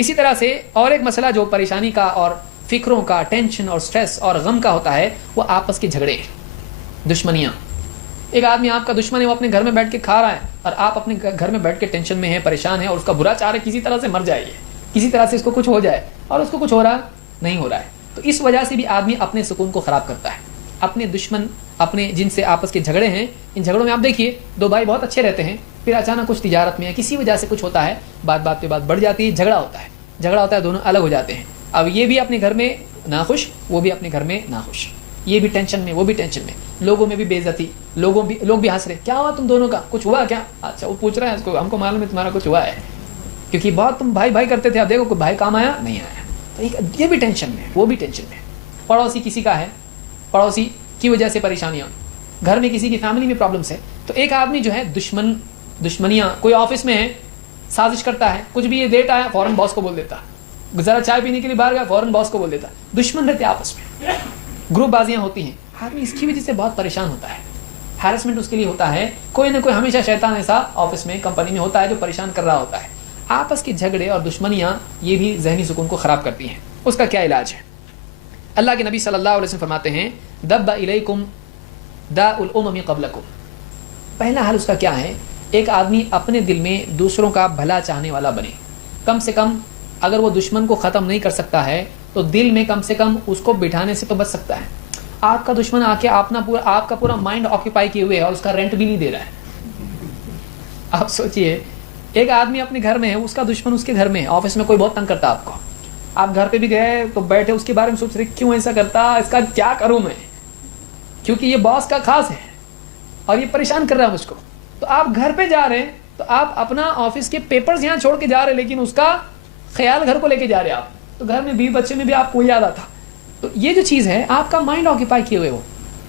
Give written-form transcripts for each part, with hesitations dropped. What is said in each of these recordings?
اسی طرح سے اور ایک مسئلہ جو پریشانی کا اور فکروں کا، ٹینشن اور سٹریس اور غم کا ہوتا ہے، وہ آپس کے جھگڑے، دشمنیاں. ایک آدمی آپ کا دشمن ہے، وہ اپنے گھر میں بیٹھ کے کھا رہا ہے اور آپ اپنے گھر میں بیٹھ کے ٹینشن میں ہیں، پریشان ہیں اور اس کا برا چاہ رہے کسی طرح سے مر جائے گی، کسی طرح سے اس کو کچھ ہو جائے، اور اس کو کچھ ہو رہا نہیں ہو رہا ہے. تو اس وجہ سے بھی آدمی اپنے سکون کو خراب کرتا ہے. اپنے دشمن، اپنے جن سے آپس کے جھگڑے ہیں، ان جھگڑوں میں آپ دیکھیے دو بھائی بہت اچھے رہتے ہیں، پھر اچانک کچھ تجارت میں کسی وجہ سے کچھ ہوتا ہے، بات پہ بات بڑھ جاتی ہے، جھگڑا ہوتا ہے، دونوں الگ ہو جاتے ہیں. اب یہ بھی اپنے گھر میں ناخوش، وہ بھی اپنے گھر میں ناخوش، یہ بھی ٹینشن میں، وہ بھی ٹینشن میں، لوگوں میں بھی بے عزتی، لوگ بھی ہنس رہے، کیا ہوا تم دونوں کا، کچھ ہوا کیا؟ اچھا وہ پوچھ رہے ہیں اس کو، ہم کو معلوم ہے تمہارا کچھ ہوا ہے، کیونکہ بہت تم بھائی کرتے تھے، اب دیکھو کوئی بھائی کام آیا نہیں آیا. تو یہ بھی ٹینشن میں، وہ بھی ٹینشن میں. پڑوسی کسی کا ہے، پڑوسی کی وجہ سے پریشانیاں، گھر میں کسی کی فیملی میں پرابلمس ہے. تو ایک آدمی جو ہے دشمنیاں، کوئی آفس میں ہے، سازش کرتا ہے، کچھ بھی یہ لیٹ آیا فوراً باس کو بول دیتا، ذرا چائے پینے کے لیے باہر گیا فوراً باس کو بول دیتا. دشمن رہتے آپس میں، گروپ بازیاں ہوتی ہیں. آدمی اس کی وجہ سے بہت پریشان ہوتا ہے، ہیرسمنٹ اس کے لیے ہوتا ہے. کوئی نہ کوئی ہمیشہ شیطان ایسا آفس میں، کمپنی میں ہوتا ہے جو پریشان کر رہا ہوتا ہے. آپس کے جھگڑے اور دشمنیاں یہ بھی ذہنی سکون کو خراب کرتی ہیں. اس کا کیا علاج ہے؟ اللہ کے نبی صلی اللہ علیہ وسلم فرماتے ہیں دب الیکم داء الامم قبلکم. پہلا حل اس کا کیا ہے؟ ایک آدمی اپنے دل میں دوسروں کا بھلا چاہنے والا بنے. کم سے کم اگر وہ دشمن کو ختم نہیں کر سکتا ہے تو دل میں کم سے کم اس کو بٹھانے سے تو بچ سکتا ہے. آپ کا دشمن آ کے آپ کا پورا مائنڈ آکوپائی کیے ہوئے ہے اور اس کا رینٹ بھی نہیں دے رہا ہے. آپ سوچئے ایک آدمی اپنے گھر میں ہے، اس کا دشمن اس کے گھر میں ہے، آفس میں کوئی بہت تنگ کرتا آپ کو، آپ گھر پہ بھی گئے تو بیٹھے اس کے بارے میں سوچ رہے کیوں ایسا کرتا، اس کا کیا کروں میں، کیونکہ یہ باس کا خاص ہے اور یہ پریشان کر رہا ہے مجھ کو. تو آپ گھر پہ جا رہے ہیں تو آپ اپنا آفس کے پیپرز یہاں چھوڑ کے جا رہے ہیں، لیکن اس کا خیال گھر کو لے کے جا رہے ہیں آپ. تو گھر میں بیوی بچے میں بھی آپ کو یاد آتا. تو یہ جو چیز ہے آپ کا مائنڈ آکوپائی کیے ہوئے ہو،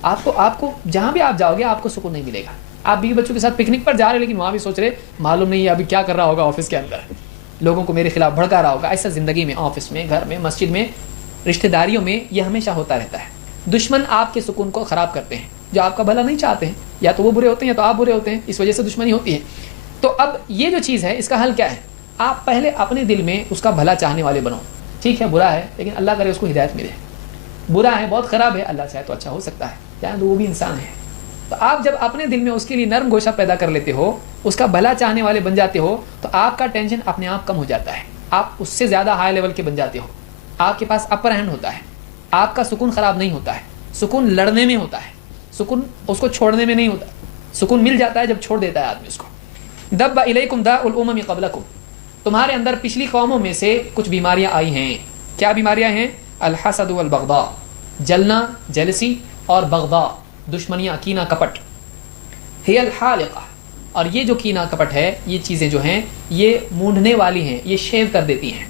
آپ کو جہاں بھی آپ جاؤ گے آپ کو سکون نہیں ملے گا. آپ بیوی بچوں کے ساتھ پکنک پر جا رہے ہیں لیکن وہاں بھی سوچ رہے معلوم نہیں ہے ابھی کیا کر رہا ہوگا آفس کے اندر، لوگوں کو میرے خلاف بھڑکا رہا ہوگا. ایسا زندگی میں، آفس میں، گھر میں، مسجد میں، رشتہ داریوں میں یہ ہمیشہ ہوتا رہتا ہے. دشمن آپ کے سکون کو خراب کرتے ہیں، جو آپ کا بھلا نہیں چاہتے ہیں، یا تو وہ برے ہوتے ہیں یا تو آپ برے ہوتے ہیں، اس وجہ سے دشمنی ہوتی ہے. تو اب یہ جو چیز ہے اس کا حل کیا ہے؟ آپ پہلے اپنے دل میں اس کا بھلا چاہنے والے بنو. ٹھیک ہے برا ہے لیکن اللہ کرے اس کو ہدایت ملے، برا ہے بہت خراب ہے، اللہ چاہے تو اچھا ہو سکتا ہے، چاہے تو وہ بھی انسان ہے. تو آپ جب اپنے دل میں اس کے لیے نرم گوشہ پیدا کر لیتے ہو، اس کا بھلا چاہنے والے بن جاتے ہو، تو آپ کا ٹینشن اپنے آپ کم ہو جاتا ہے. آپ اس سے زیادہ ہائی لیول کے بن جاتے ہو، آپ کے پاس اپر ہینڈ ہوتا ہے، آپ کا سکون خراب نہیں ہوتا ہے. سکون لڑنے میں ہوتا ہے، سکون اس کو چھوڑنے میں نہیں ہوتا. سکون مل جاتا ہے جب چھوڑ دیتا ہے آدمی اس کو. دب الیکم داء الامم قبلکم. تمہارے اندر پچھلی قوموں میں سے کچھ بیماریاں آئی ہیں. کیا بیماریاں ہیں؟ الحسد والبغضاء، جلنا، جیلسی، اور بغضاء، دشمنیاں، کینہ کپٹ. ہی الحالقہ، اور یہ جو کینہ کپٹ ہے، یہ چیزیں جو ہیں یہ مونڈنے والی ہیں، یہ شیو کر دیتی ہیں.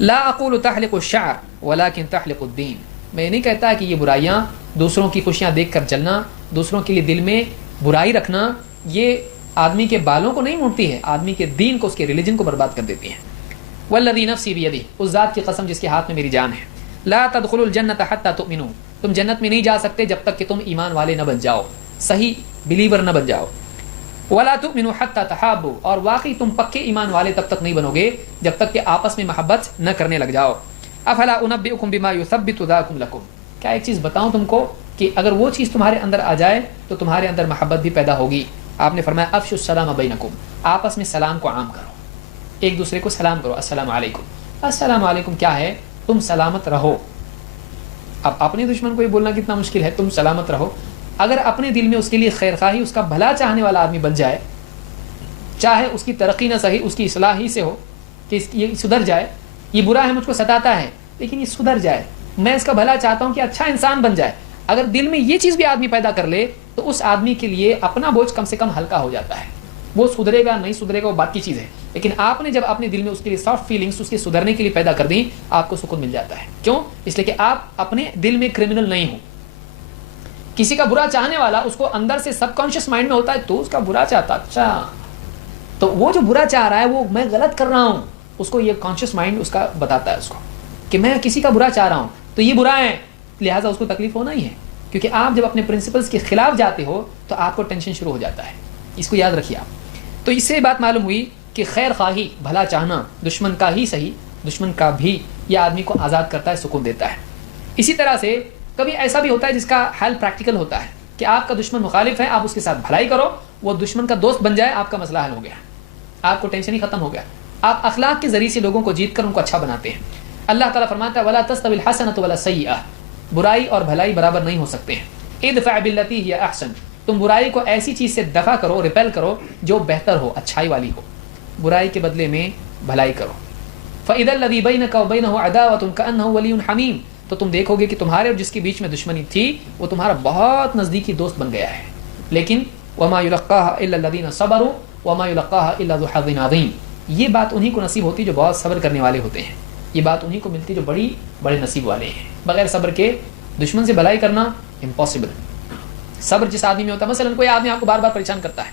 لا اقول تحلق الشعر ولكن تحلق الدین. میں نہیں کہتا کہ یہ برائیاں، دوسروں کی خوشیاں دیکھ کر جلنا، دوسروں کے لیے دل میں برائی رکھنا، یہ آدمی کے بالوں کو نہیں مونڈتی ہے، آدمی کے دین کو، اس کے ریلیجن کو برباد کر دیتی ہیں. والذی نفسی بیدہ، اس ذات کی قسم جس کے ہاتھ میں میری جان ہے. لا تدخلوا الجنۃ حتی تؤمنوا، تم جنت میں نہیں جا سکتے جب تک کہ تم ایمان والے نہ بن جاؤ، صحیح بلیور نہ بن جاؤ. ولا تؤمنوا حتی تحابوا، اور واقعی تم پکے ایمان والے تب تک نہیں بنو گے جب تک کہ آپس میں محبت نہ کرنے لگ جاؤ. افلا انبئکم بما یثبت ذاکم لکم، کیا ایک چیز بتاؤں تم کو کہ اگر وہ چیز تمہارے اندر آ جائے تو تمہارے اندر محبت بھی پیدا ہوگی. آپ نے فرمایا افشوا السلام بینکم، آپس میں سلام کو عام کرو، ایک دوسرے کو سلام کرو. السلام علیکم، السلام علیکم کیا ہے؟ تم سلامت رہو. اب اپنے دشمن کو یہ بولنا کتنا مشکل ہے، تم سلامت رہو. اگر اپنے دل میں اس کے لیے خیر خواہی، اس کا بھلا چاہنے والا آدمی بن جائے، چاہے اس کی ترقی نہ صحیح اس کی اصلاح ہی سے ہو کہ یہ سدھر جائے، یہ برا ہے مجھ کو ستاتا ہے لیکن یہ سدھر جائے، میں اس کا بھلا چاہتا ہوں کہ اچھا انسان بن جائے. اگر دل میں یہ چیز بھی آدمی پیدا کر لے تو اس آدمی کے لیے اپنا بوجھ کم سے کم ہلکا ہو جاتا ہے. وہ سدھرے گا نہیں سدھرے گا وہ بات کی چیز ہے، لیکن آپ نے جب اپنے دل میں اس کے لیے سافٹ فیلنگس اس کے سدھرنے کے لیے پیدا کر دیں، آپ کو سکون مل جاتا ہے. کیوں؟ اس لیے کہ آپ اپنے دل میں کرمنل نہیں ہوں. کسی کا برا چاہنے والا اس کو اندر سے سب کانشیس مائنڈ میں ہوتا ہے تو اس کا برا چاہتا، اچھا تو وہ جو برا چاہ رہا ہے وہ میں غلط کر رہا ہوں، اس کو یہ کانشیس مائنڈ اس کا بتاتا ہے اس کو کہ میں کسی کا برا چاہ رہا ہوں تو یہ برا ہے، لہٰذا اس کو تکلیف ہونا ہی ہے. کیونکہ آپ جب اپنے پرنسپلس کے خلاف جاتے ہو تو آپ کو ٹینشن شروع ہو جاتا ہے. اس کو یاد رکھیے آپ. تو اس سے بات معلوم ہوئی کہ خیر خواہی، بھلا چاہنا، دشمن کا ہی صحیح دشمن کا بھی یہ آدمی کو آزاد کرتا ہے, سکون دیتا ہے. اسی طرح سے کبھی ایسا بھی ہوتا ہے جس کا حل پریکٹیکل ہوتا ہے کہ آپ کا دشمن مخالف ہے, آپ اس کے ساتھ بھلائی کرو, وہ دشمن کا دوست بن جائے, آپ کا مسئلہ حل ہو گیا, آپ کو ٹینشن ہی ختم ہو گیا. آپ اخلاق کے ذریعے سے لوگوں کو جیت کر ان کو اچھا بناتے ہیں. اللہ تعالیٰ فرماتا ہے وَلَا تَسْتَوِي الْحَسَنَةُ وَلَا السَّيِّئَةُ, برائی اور بھلائی برابر نہیں ہو سکتے ہیں. ادفع باللتی ہی احسن, تم برائی کو ایسی چیز سے دفع کرو, ریپیل کرو جو بہتر ہو, اچھائی والی ہو. برائی کے بدلے میں بھلائی کرو. فَإِذَا الَّذِي بَيْنَكَ وَبَيْنَهُ عَدَاوَةٌ كَأَنَّهُ وَلِيٌّ حَمِيمٌ, تو تم دیکھو گے کہ تمہارے اور جس کے بیچ میں دشمنی تھی وہ تمہارا بہت نزدیکی دوست بن گیا ہے. لیکن وَمَا يُلَقَّاهَا إِلَّا الَّذِينَ صَبَرُوا وَمَا يُلَقَّاهَا إِلَّا ذُو حَظٍّ عَظِيمٍ, یہ بات انہی کو نصیب ہوتی جو بہت صبر کرنے والے ہوتے ہیں. یہ بات انہی کو ملتی جو بڑے نصیب والے ہیں. بغیر صبر کے دشمن سے بھلائی کرنا امپاسبل. صبر جس آدمی میں ہوتا ہے, مثلا کوئی آدمی آپ کو بار بار پریشان کرتا ہے,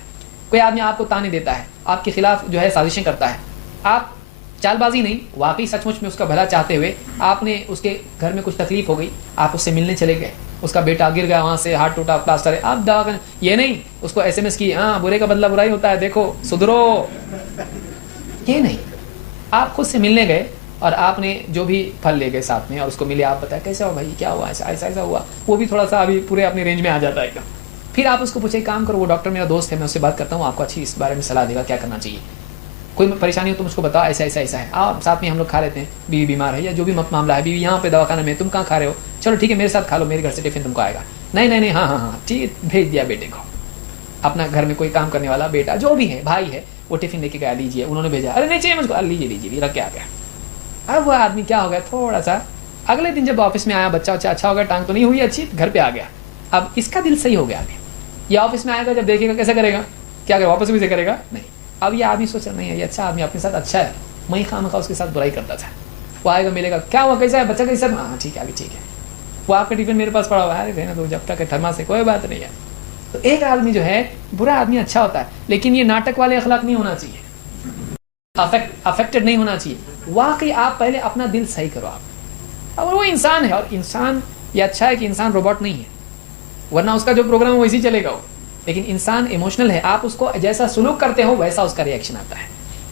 کوئی آدمی آپ کو تانے دیتا ہے, آپ کے خلاف جو ہے سازشیں کرتا ہے, آپ چال بازی نہیں واقعی سچ مچ میں اس کا بھلا چاہتے ہوئے آپ نے اس کے گھر میں کچھ تکلیف ہو گئی, آپ اس سے ملنے چلے گئے, اس کا بیٹا گر گیا وہاں سے, ہاتھ ٹوٹا, پلاسٹر ہے, آپ دعا کریں, یہ نہیں اس کو ایس ایم ایس کی, ہاں برے کا بدلہ برائی ہوتا ہے, دیکھو سدھرو, یہ نہیں. آپ خود سے ملنے گئے اور آپ نے جو بھی پھل لے گئے ساتھ میں اور اس کو ملے, آپ بتائیں کیسا ہوا بھائی, کیا ہوا, ایسا ہوا, وہ بھی تھوڑا سا ابھی پورے اپنی رینج میں آ جاتا ہے ایک دم. پھر آپ اس کو پوچھے کام کرو, وہ ڈاکٹر میرا دوست ہے, میں اس سے بات کرتا ہوں, آپ کو اچھی اس بارے میں صلاح دے گا کیا کرنا چاہیے. کوئی پریشانی ہو تم اس کو بتاؤ, ایسا ہے, اور ساتھ میں ہم لوگ کھا لیتے ہیں, بیوی بیمار ہے یا جو بھی معاملہ ہے, بیوی یہاں پہ دواخانہ میں, تم کہاں کھا رہے ہو, چلو ٹھیک ہے میرے ساتھ کھا لو, میرے گھر سے ٹفن تم کو آئے گا. نہیں, ہاں ٹھیک, بھیج دیا بیٹے کو. اپنا گھر میں کوئی کام کرنے والا بیٹا جو بھی ہے, بھائی ہے, وہ ٹفن لے کے گیا, لیجیے, انہوں نے بھیجا, ارے نہیں چاہیے مجھ کو, لیجیے رکھ کے آ گیا. اب وہ آدمی کیا ہو گیا, تھوڑا سا اگلے دن جب آفس میں آیا, بچہ اچھا ہو گیا, ٹانگ تو نہیں ہوئی اچھی, گھر پہ آ گیا. اب اس کا دل صحیح ہو گیا. ابھی یہ آفس میں آئے گا, جب دیکھے گا کیسا کرے گا, کیا کرے, واپس بھی سے کرے گا نہیں. اب یہ آدمی سوچا نہیں ہے, یہ اچھا آدمی اپنے ساتھ اچھا ہے, میں خواہ اس کے ساتھ برائی کرتا تھا. وہ آئے گا, ملے گا, کیا ہوا, کیسا ہے بچہ, کیسا, ہاں ٹھیک ہے ابھی ٹھیک ہے, وہ آپ کا ٹفن میرے پاس پڑا ہوا ہے, رہنا تو جب تک تھرما سے کوئی بات نہیں ہے. تو ایک آدمی جو ہے برا آدمی اچھا ہوتا ہے, لیکن یہ ناٹک والے اخلاق نہیں ہونا چاہیے, افیکٹڈ نہیں ہونا چاہیے. واقعی آپ پہلے اپنا دل صحیح کرو. آپ اور وہ انسان ہے, اور انسان یہ اچھا ہے کہ انسان روبوٹ نہیں ہے, ورنہ اس کا جو پروگرام ہے ویسے ہی چلے گا وہ. لیکن انسان ایموشنل ہے, آپ اس کو جیسا سلوک کرتے ہو ویسا اس کا ریئیکشن آتا ہے.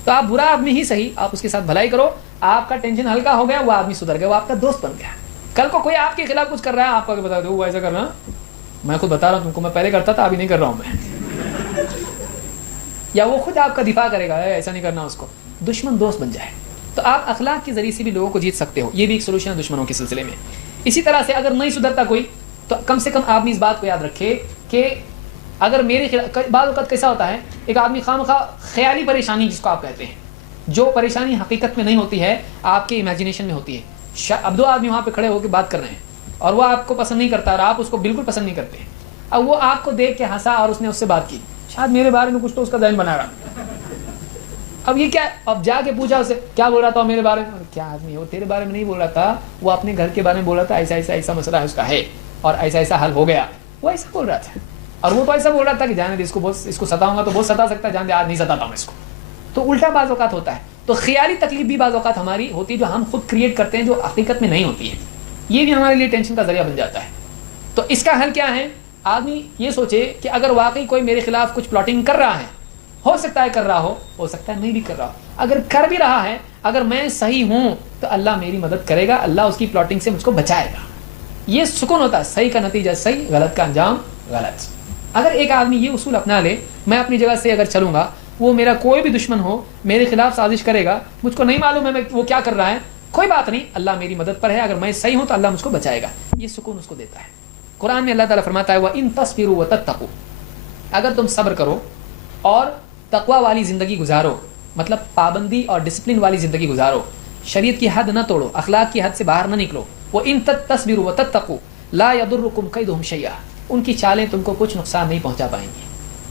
تو آپ برا آدمی ہی صحیح, آپ اس کے ساتھ بھلائی کرو, آپ کا ٹینشن ہلکا ہو گیا, وہ آدمی سدھر گیا, وہ آپ کا دوست بن گیا. کل کو کوئی آپ کے خلاف کچھ کر رہا ہے, آپ کو بتا دو وہ ایسا کرنا, میں خود بتا رہا ہوں تم کو, میں پہلے کرتا تھا ابھی نہیں کر رہا ہوں میں. یا وہ خود آپ کا دفاع کرے گا, ایسا نہیں کرنا اس کو, دشمن دوست بن جائے. تو آپ اخلاق کے ذریعے سے بھی لوگوں کو جیت سکتے ہو, یہ بھی ایک سولوشن ہے دشمنوں کے سلسلے میں. اسی طرح سے اگر نہیں سدھرتا کوئی, تو کم سے کم آدمی اس بات کو یاد رکھے کہ اگر میرے خلاف, بعض اوقات کیسا ہوتا ہے, ایک آدمی خواہ خیالی پریشانی جس کو آپ کہتے ہیں, جو پریشانی حقیقت میں نہیں ہوتی ہے, آپ کے امیجنیشن میں ہوتی ہے. اب دو آدمی وہاں پہ کھڑے ہو کے بات کر رہے ہیں اور وہ آپ کو پسند نہیں کرتا اور آپ اس کو بالکل پسند نہیں کرتے. اب وہ آپ کو دیکھ کے ہنسا اور اس نے اس سے بات کی, شاید میرے بارے میں کچھ تو اس کا ذہن بنا رہا. اب یہ کیا, اب جا کے پوچھا اسے کیا بول رہا تھا میرے بارے میں, کیا آدمی وہ تیرے بارے میں نہیں بول رہا تھا, وہ اپنے گھر کے بارے میں بول رہا تھا, ایسا مسئلہ ہے اس کا ہے اور ایسا حل ہو گیا, وہ ایسا بول رہا تھا. اور وہ تو ایسا بول رہا تھا کہ جانے دے, اس کو ستاؤں گا تو بہت ستا سکتا ہے, جان دے آج نہیں ستاتا ہوں اس کو. تو الٹا بعض اوقات ہوتا ہے. تو خیالی تکلیف بھی بعض اوقات ہماری ہوتی ہے جو ہم خود کریٹ کرتے ہیں, جو حقیقت میں نہیں ہوتی ہے. یہ بھی ہمارے لیے ٹینشن کا ذریعہ بن جاتا ہے. تو اس کا حل کیا ہے, آدمی یہ سوچے کہ اگر واقعی کوئی میرے خلاف کچھ پلاٹنگ کر رہا ہے, ہو سکتا ہے کر رہا ہو سکتا ہے نہیں بھی کر رہا ہو, اگر کر بھی رہا ہے, اگر میں صحیح ہوں تو اللہ میری مدد کرے گا, اللہ اس کی پلاٹنگ سے مجھ کو بچائے گا. یہ سکون ہوتا ہے, صحیح کا نتیجہ صحیح, غلط کا انجام غلط. اگر ایک آدمی یہ اصول اپنا لے, میں اپنی جگہ سے اگر چلوں گا, وہ میرا کوئی بھی دشمن ہو میرے خلاف سازش کرے گا, مجھ کو نہیں معلوم ہے وہ کیا کر رہا ہے, کوئی بات نہیں, اللہ میری مدد پر ہے, اگر میں صحیح ہوں تو اللہ مجھ کو بچائے گا. یہ سکون اس کو دیتا ہے. قرآن میں اللہ تعالیٰ فرماتا ہے وَإِن تَصْبِرُوا وَتَتَّقُوا, اگر تم صبر کرو اور تقوی والی زندگی گزارو, مطلب پابندی اور ڈسپلن والی زندگی گزارو, شریعت کی حد نہ توڑو, اخلاق کی حد سے باہر نہ نکلو. وَإِن تَصْبِرُوا وَتَتَّقُوا لَا يَضُرُّكُمْ كَيْدُهُمْ شَيْئًا, ان کی چالیں تم کو کچھ نقصان نہیں پہنچا پائیں گی.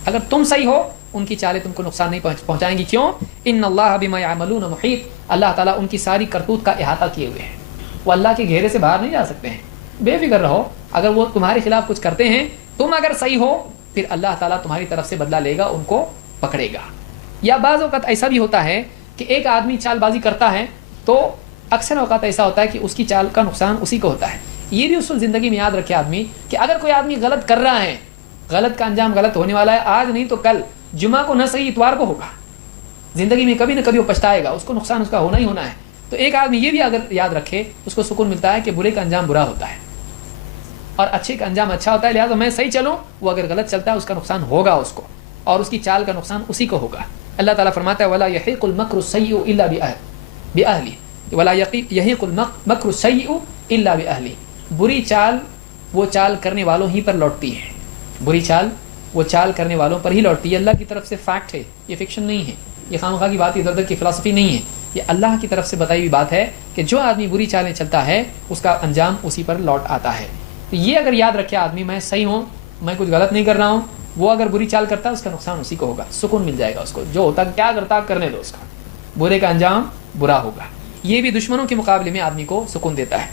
اگر تم صحیح ہو, ان کی چالیں تم کو نقصان نہیں پہنچائیں گی. کیوں؟ ان اللہ بما یعملون محیط, اللہ تعالیٰ ان کی ساری کرتوت کا احاطہ کیے ہوئے ہیں, وہ اللہ کے گھیرے سے باہر نہیں جا سکتے ہیں. بے فکر رہو, اگر وہ تمہارے خلاف کچھ کرتے ہیں, تم اگر صحیح ہو, پھر اللہ تعالیٰ تمہاری طرف سے بدلہ لے گا, ان کو پکڑے گا. یا بعض اوقات ایسا بھی ہوتا ہے کہ ایک آدمی چال بازی کرتا ہے, تو اکثر اوقات ایسا ہوتا ہے کہ اس کی چال کا نقصان اسی کو ہوتا ہے. یہ بھی اصول زندگی میں یاد رکھے آدمی کہ اگر کوئی آدمی غلط کر رہا ہے, غلط کا انجام غلط ہونے والا ہے, آج نہیں تو کل, جمعہ کو نہ صحیح اتوار کو ہوگا, زندگی میں کبھی نہ کبھی وہ پچھتائے گا, اس کو نقصان اس کا ہونا ہی ہونا ہے. تو ایک آدمی یہ بھی اگر یاد رکھے اس کو سکون ملتا ہے کہ برے کا انجام برا ہوتا ہے اور اچھے کا انجام اچھا ہوتا ہے، لہٰذا میں صحیح چلوں، وہ اگر غلط چلتا ہے اس کا نقصان ہوگا اس کو، اور اس کی چال کا نقصان اسی کو ہوگا۔ اللہ تعالیٰ فرماتا ہے وَلَا يَحِيقُ الْمَكْرُ السَّيِّئُ إِلَّا بِأَهْلِهِ وَلَا يَحِيقُ الْمَكْرُ السَّيِّئُ إِلَّا بِأَهْلِهِ، بری چال وہ چال کرنے والوں ہی پر لوٹتی ہے، بری چال وہ چال کرنے والوں پر ہی لوٹتی ہے۔ اللہ کی طرف سے فیکٹ ہے، یہ فکشن نہیں ہے، یہ خامخواہ کی بات، ادھر ادھر کی فلسفی نہیں ہے، یہ اللہ کی طرف سے بتائی ہوئی بات ہے کہ جو آدمی بری چالیں چلتا ہے اس کا انجام اسی پر لوٹ آتا ہے۔ تو یہ اگر یاد رکھے آدمی میں صحیح ہوں، میں کچھ غلط نہیں کر رہا ہوں، وہ اگر بری چال کرتا ہے اس کا نقصان اسی کو ہوگا، سکون مل جائے گا اس کو، جو ہوتا کیا کرتا کرنے دو اس کا، برے کا انجام برا ہوگا۔ یہ بھی دشمنوں کے مقابلے میں آدمی کو سکون دیتا ہے۔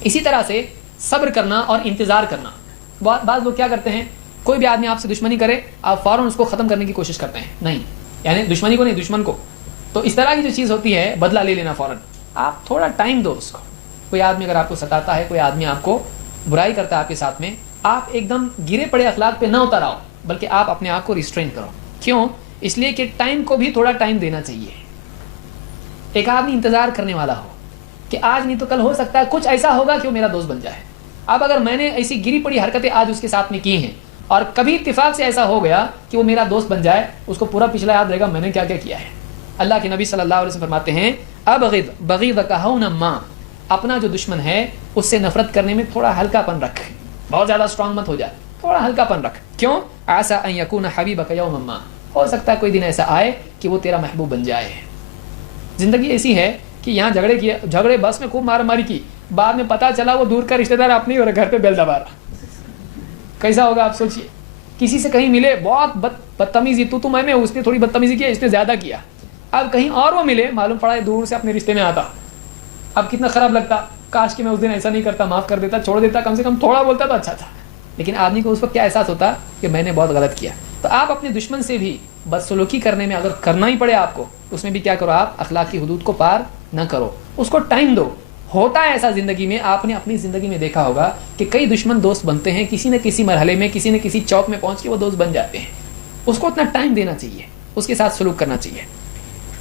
اسی طرح سے صبر کرنا اور انتظار کرنا، بعض لوگ کیا کرتے ہیں، کوئی بھی آدمی آپ سے دشمنی کرے آپ فوراً اس کو ختم کرنے کی کوشش کرتے ہیں، نہیں، یعنی دشمنی کو نہیں، دشمن کو۔ تو اس طرح کی جو چیز ہوتی ہے بدلہ لے لینا فوراً، آپ تھوڑا ٹائم دو اس کو۔ کوئی آدمی اگر آپ کو ستاتا ہے، کوئی آدمی آپ کو برائی کرتا ہے آپ کے ساتھ میں، آپ ایک دم گرے پڑے اخلاق پہ نہ اتر آؤ، بلکہ آپ اپنے آپ کو ریسٹرین کرو۔ کیوں؟ اس لیے کہ ٹائم کو بھی تھوڑا ٹائم دینا چاہیے۔ ایک آدمی انتظار کرنے والا ہو کہ آج نہیں تو کل ہو سکتا ہے کچھ ایسا ہوگا کہ وہ میرا دوست بن جائے۔ اب اگر میں نے ایسی گری پڑی حرکتیں آج اس کے ساتھ میں کی ہیں اور کبھی اتفاق سے ایسا ہو گیا کہ وہ میرا دوست بن جائے، اس کو پورا پچھلا یاد رہے گا میں نے کیا کیا کیا ہے۔ اللہ کے نبی صلی اللہ علیہ وسلم فرماتے ہیں ابغض بغیضک ہون ما، اپنا جو دشمن ہے اس سے نفرت کرنے میں تھوڑا ہلکا پن رکھ، بہت زیادہ اسٹرانگ مت ہو جائے، تھوڑا ہلکا پن رکھ۔ کیوں؟ عسى ان يكون حبيبك يوما ما، ہو سکتا ہے کوئی دن ایسا آئے کہ وہ تیرا محبوب بن جائے۔ زندگی ایسی ہے کہ یہاں جھگڑے بس میں خوب مار ماری کی، بعد میں پتا چلا وہ دور کا رشتہ دار اپنی اور گھر پہ بیل دبا رہا، کیسا ہوگا آپ سوچئے۔ کسی سے کہیں ملے بہت بدتمیزی، تو میں اس نے تھوڑی بدتمیزی کیا، اس نے زیادہ کیا، اب کہیں اور وہ ملے معلوم پڑا دور سے اپنے رشتے میں آتا، اب کتنا خراب لگتا، کاش کہ میں اس دن ایسا نہیں کرتا، معاف کر دیتا، چھوڑ دیتا، کم سے کم تھوڑا بولتا تو اچھا تھا۔ لیکن آدمی کو اس وقت کیا احساس ہوتا کہ میں نے بہت غلط کیا۔ تو آپ اپنے دشمن سے بھی بدسلوکی کرنے میں اگر کرنا ہی پڑے آپ کو، اس میں بھی کیا کرو، آپ اخلاق کی حدود کو پار نہ کرو، اس کو ٹائم دو۔ ہوتا ہے ایسا زندگی میں، آپ نے اپنی زندگی میں دیکھا ہوگا کہ کئی دشمن دوست بنتے ہیں، کسی نہ کسی مرحلے میں، کسی نہ کسی چوک میں پہنچ کے وہ دوست بن جاتے ہیں۔ اس کو اتنا ٹائم دینا چاہیے، اس کے ساتھ سلوک کرنا چاہیے۔